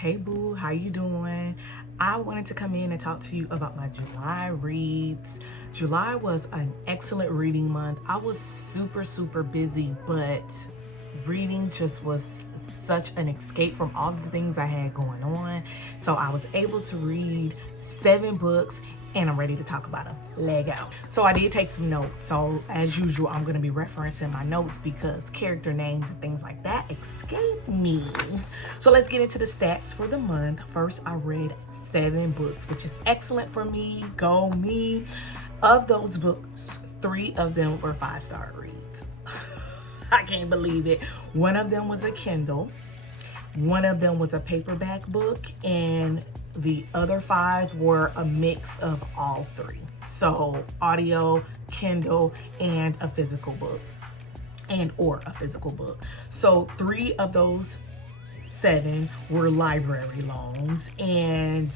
Hey boo, how you doing? I wanted to come in and talk to you about my July reads. July was an excellent reading month. I was super busy, but reading just was such an escape from all the things I had going on. So I was able to read 7 books and I'm ready to talk about them. Leg out. So I did take some notes. So as usual, I'm going to be referencing my notes because character names and things like that escape me. So let's get into the stats for the month. First, I read 7 books, which is excellent for me. Go me. Of those books, 3 of them were 5-star reads. I can't believe it. One of them was a Kindle. One of them was a paperback book, and the other 5 were a mix of all 3. So audio, Kindle, and a physical book, or a physical book. So 3 of those 7 were library loans, and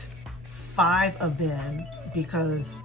5 of them, because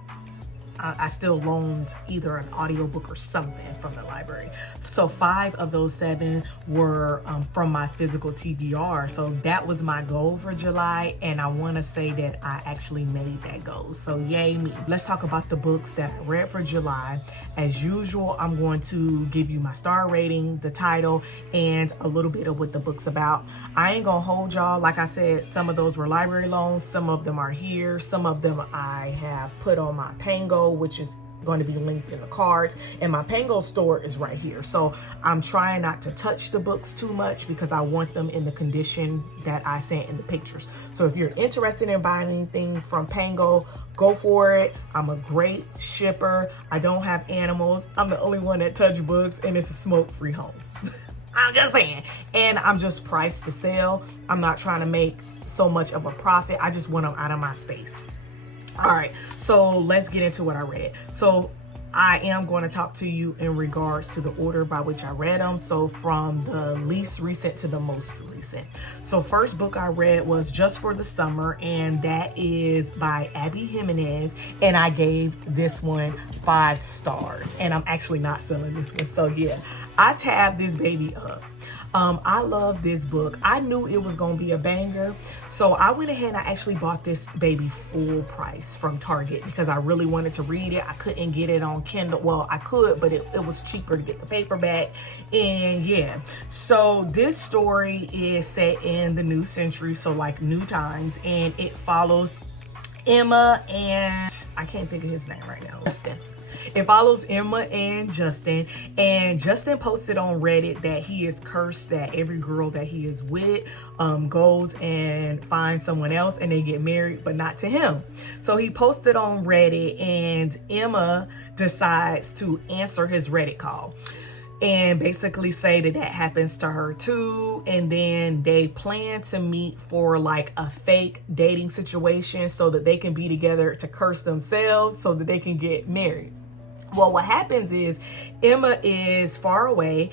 I still loaned either an audiobook or something from the library. So 5 of those 7 were from my physical TBR. So that was my goal for July. And I want to say that I actually made that goal. So yay me. Let's talk about the books that I read for July. As usual, I'm going to give you my star rating, the title, and a little bit of what the book's about. I ain't gonna hold y'all. Like I said, some of those were library loans. Some of them are here. Some of them I have put on my Pango, which is going to be linked in the cards, and my Pango store is right here. So I'm trying not to touch the books too much because I want them in the condition that I sent in the pictures. So if you're interested in buying anything from Pango, go for it. I'm a great shipper. I don't have animals. I'm the only one that touch books, and it's a smoke-free home. I'm just saying. And I'm just priced to sell. I'm not trying to make so much of a profit. I just want them out of my space. All right, so let's get into what I read. So I am going to talk to you in regards to the order by which I read them. So from the least recent to the most recent. So first book I read was Just for the Summer, and that is by Abby Jimenez. And I gave this one 5 stars. And I'm actually not selling this one. So yeah, I tabbed this baby up. I love this book. I knew it was going to be a banger. So I went ahead and I actually bought this baby full price from Target because I really wanted to read it. I couldn't get it on Kindle. Well, I could, but it was cheaper to get the paperback. And yeah, so this story is set in the new century. So like new times, and it follows Emma and I can't think of his name right now. Justin. It follows Emma and Justin posted on Reddit that he is cursed that every girl that he is with goes and finds someone else and they get married, but not to him. So he posted on Reddit, and Emma decides to answer his Reddit call and basically say that that happens to her too. And then they plan to meet for like a fake dating situation so that they can be together to curse themselves so that they can get married. Well, what happens is Emma is far away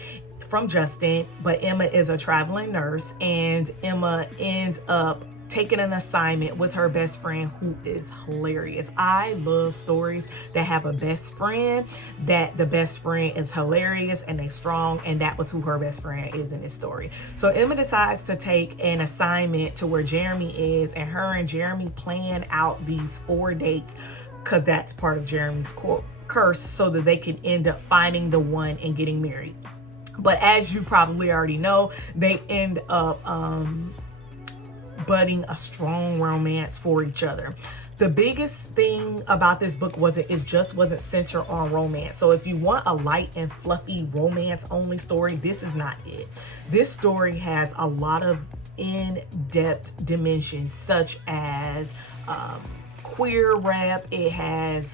from Justin, but Emma is a traveling nurse, and Emma ends up taking an assignment with her best friend, who is hilarious. I love stories that have a best friend, that the best friend is hilarious and they strong, and that was who her best friend is in this story. So Emma decides to take an assignment to where Jeremy is, and her and Jeremy plan out these 4 dates because that's part of Jeremy's curse, so that they can end up finding the one and getting married. But as you probably already know, they end up budding a strong romance for each other. The biggest thing about this book just wasn't centered on romance. So if you want a light and fluffy romance only story, this is not it. This story has a lot of in-depth dimensions, such as queer rep. It has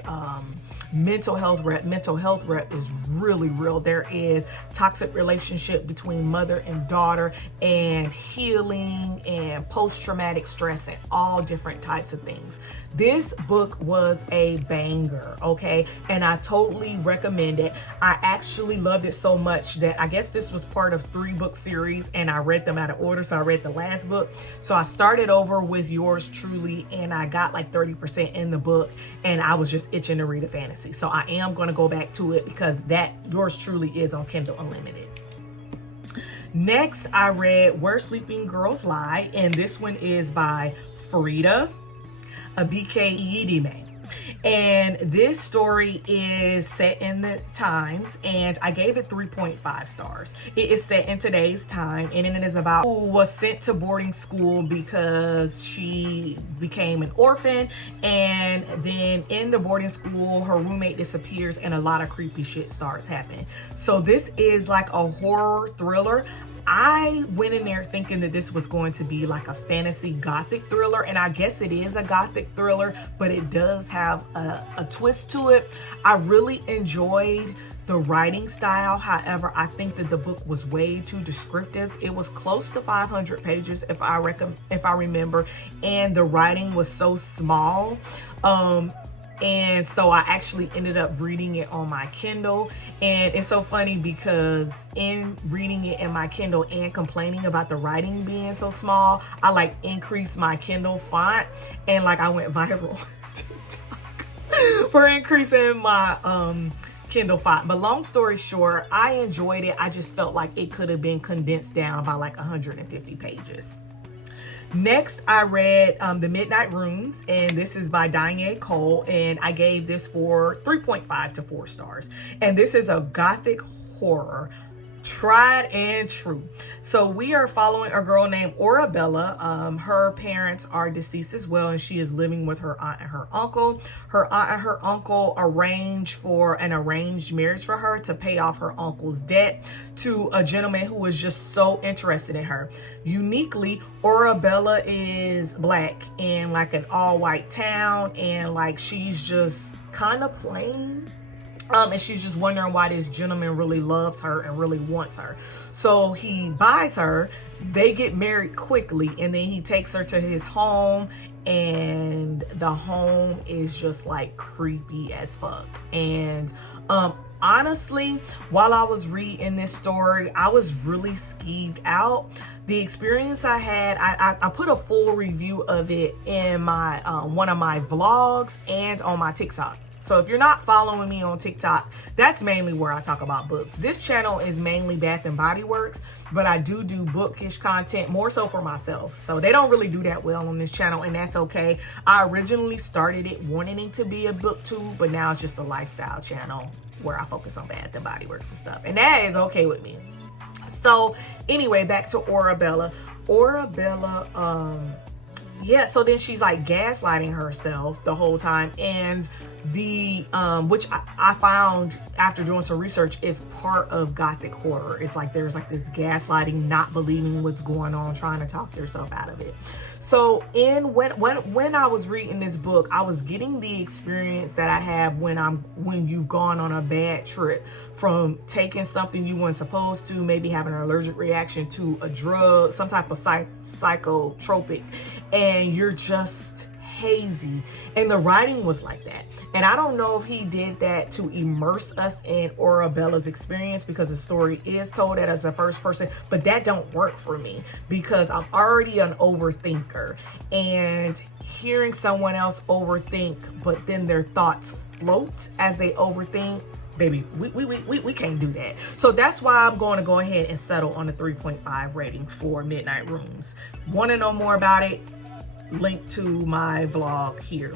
mental health rep. Mental health rep is really real. There is toxic relationship between mother and daughter, and healing and post-traumatic stress, and all different types of things. This book was a banger, okay? And I totally recommend it. I actually loved it so much that I guess this was part of 3-book series, and I read them out of order. So I read the last book. So I started over with Yours Truly, and I got like 30% in the book, and I was just itching to read a fantasy. So I am going to go back to it because that Yours Truly is on Kindle Unlimited. Next, I read Where Sleeping Girls Lie, and this one is by Frida Abike. And this story is set in the times, and I gave it 3.5 stars. It is set in today's time, and it is about who was sent to boarding school because she became an orphan, and then in the boarding school, her roommate disappears and a lot of creepy shit starts happening. So this is like a horror thriller. I went in there thinking that this was going to be like a fantasy gothic thriller, and I guess it is a gothic thriller, but it does have a twist to it. I really enjoyed the writing style. However, I think that the book was way too descriptive. It was close to 500 pages if I remember, and the writing was so small. And so I actually ended up reading it on my Kindle. And it's so funny because in reading it in my Kindle and complaining about the writing being so small, I like increased my Kindle font, and like I went viral on TikTok for increasing my Kindle font. But long story short, I enjoyed it. I just felt like it could have been condensed down by like 150 pages. Next, I read The Midnight Rooms, and this is by Diane Cole, and I gave this for 3.5 to 4 stars. And this is a gothic horror, tried and true. So we are following a girl named Orabella. Her parents are deceased as well, and she is living with her aunt and her uncle. Her aunt and her uncle arranged for an arranged marriage for her to pay off her uncle's debt to a gentleman who was just so interested in her. Uniquely, Orabella is black in like an all-white town, and like she's just kind of plain. And she's just wondering why this gentleman really loves her and really wants her. So he buys her, they get married quickly, and then he takes her to his home, and the home is just like creepy as fuck. And honestly, while I was reading this story, I was really skeeved out. The experience I had, I put a full review of it in my one of my vlogs and on my TikTok. So if you're not following me on TikTok, that's mainly where I talk about books. This channel is mainly Bath and Body Works, but I do bookish content, more so for myself. So they don't really do that well on this channel, and that's okay. I originally started it wanting it to be a booktube, but now it's just a lifestyle channel where I focus on Bath and Body Works and stuff. And that is okay with me. So anyway, back to Orabella. Yeah, so then she's like gaslighting herself the whole time, and the which I found after doing some research is part of gothic horror. It's like there's like this gaslighting, not believing what's going on, trying to talk yourself out of it. So when I was reading this book, I was getting the experience that I have when you've gone on a bad trip, from taking something you weren't supposed to, maybe having an allergic reaction to a drug, some type of psychotropic, and you're just hazy. And the writing was like that. And I don't know if he did that to immerse us in Orabella's experience, because the story is told that as a first person, but that don't work for me because I'm already an overthinker, and hearing someone else overthink, but then their thoughts float as they overthink, baby, we can't do that. So that's why I'm going to go ahead and settle on a 3.5 rating for Midnight Rooms. Want to know more about it? Link to my vlog here.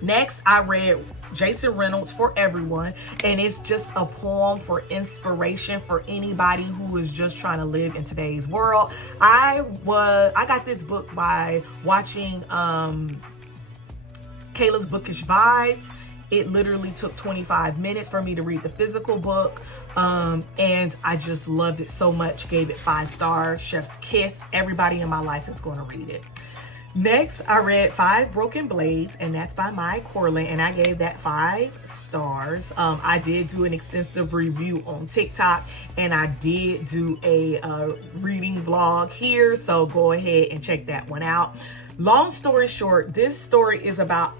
Next, I read Jason Reynolds' For Everyone, and it's just a poem for inspiration for anybody who is just trying to live in today's world. I got this book by watching Kayla's Bookish Vibes. It literally took 25 minutes for me to read the physical book, and I just loved it so much. Gave it 5 stars. Chef's kiss. Everybody in my life is going to read it. Next, I read 5 Broken Blades, and that's by Mai Corlin, and I gave that 5 stars. I did do an extensive review on TikTok, and I did do a reading vlog here, so go ahead and check that one out. Long story short, this story is about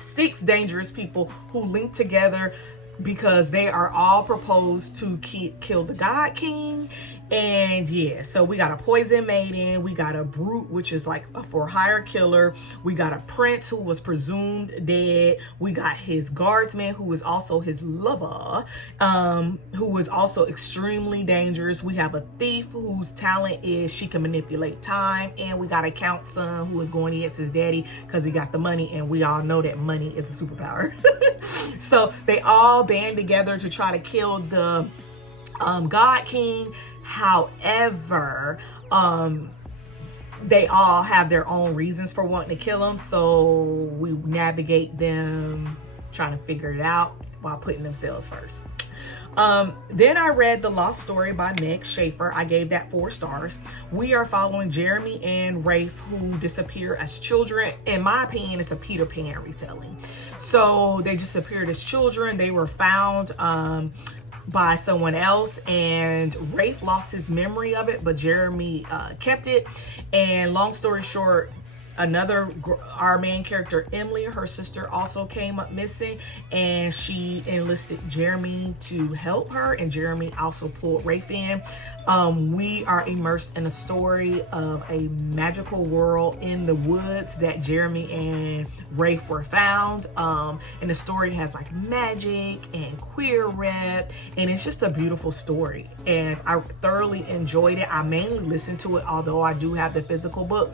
6 dangerous people who link together because they are all proposed to kill the God King, And yeah, so we got a poison maiden, we got a brute, which is like a for hire killer, we got a prince who was presumed dead, we got his guardsman who is also his lover, who is also extremely dangerous. We have a thief whose talent is she can manipulate time, and we got a count son who is going against his daddy because he got the money, and we all know that money is a superpower. So they all band together to try to kill the God King. However, they all have their own reasons for wanting to kill him, so we navigate them trying to figure it out while putting themselves first. Then I read The Lost Story by Meg Schaefer. I gave that 4 stars. We are following Jeremy and Rafe, who disappear as children. In my opinion, it's a Peter Pan retelling. So they disappeared as children. They were found by someone else, and Rafe lost his memory of it, but Jeremy kept it. And long story short, our main character Emily, her sister, also came up missing, and she enlisted Jeremy to help her, and Jeremy also pulled Rafe in. We are immersed in a story of a magical world in the woods that Jeremy and Rafe were found, and the story has like magic and queer rep, and it's just a beautiful story, and I thoroughly enjoyed it. I mainly listened to it, although I do have the physical book,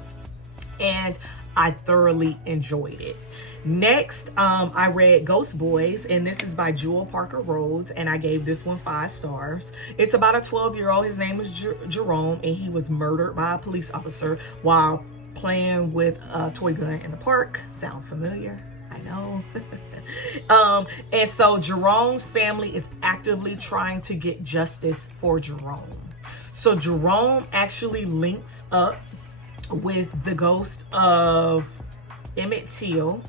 and I thoroughly enjoyed it. Next, I read Ghost Boys, and this is by Jewel Parker Rhodes, and I gave this one 5 stars. It's about a 12-year-old. His name is Jerome, and he was murdered by a police officer while playing with a toy gun in the park. Sounds familiar? I know. And so Jerome's family is actively trying to get justice for Jerome. So Jerome actually links up with the ghost of Emmett Till.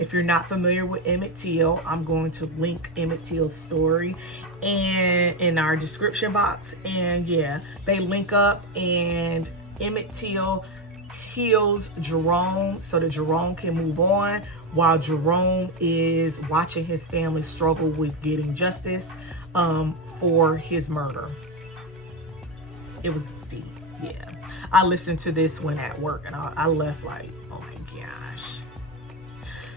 If you're not familiar with Emmett Till, I'm going to link Emmett Till's story and in our description box. And yeah, they link up, and Emmett Till heals Jerome so that Jerome can move on, while Jerome is watching his family struggle with getting justice for his murder. It was deep. Yeah, I listened to this one at work, and I left like, oh my gosh.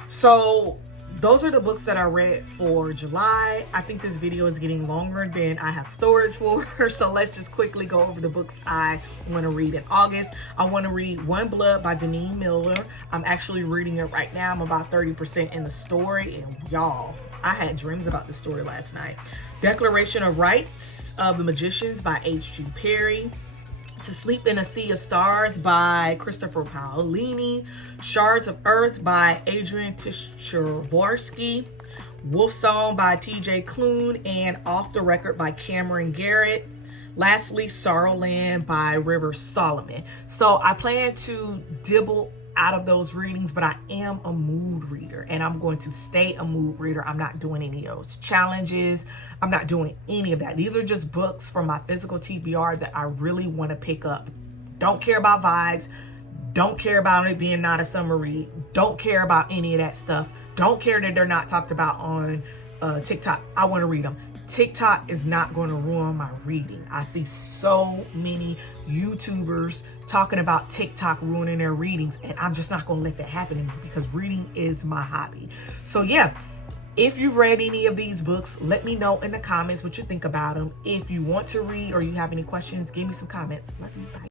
So those are the books that I read for July. I think this video is getting longer than I have storage for, so let's just quickly go over the books I want to read in August. I want to read One Blood by Denise Miller. I'm actually reading it right now. I'm about 30% in the story, and y'all, I had dreams about the story last night. Declaration of Rights of the Magicians by H.G. Perry. To Sleep in a Sea of Stars by Christopher Paolini. Shards of Earth by Adrian Tishavorsky. Wolf Song by TJ Klune, and Off the Record by Cameron Garrett. Lastly, Sorrowland by River Solomon. So I plan to dibble out of those readings, but I am a mood reader, and I'm going to stay a mood reader. I'm not doing any of those challenges. I'm not doing any of that. These are just books from my physical TBR that I really want to pick up. Don't care about vibes. Don't care about it being not a summer read. Don't care about any of that stuff. Don't care that they're not talked about on TikTok. I want to read them. TikTok is not going to ruin my reading. I see so many YouTubers talking about TikTok ruining their readings, and I'm just not going to let that happen to me, because reading is my hobby. So yeah, if you've read any of these books, let me know in the comments what you think about them. If you want to read or you have any questions, give me some comments. Love you. Bye.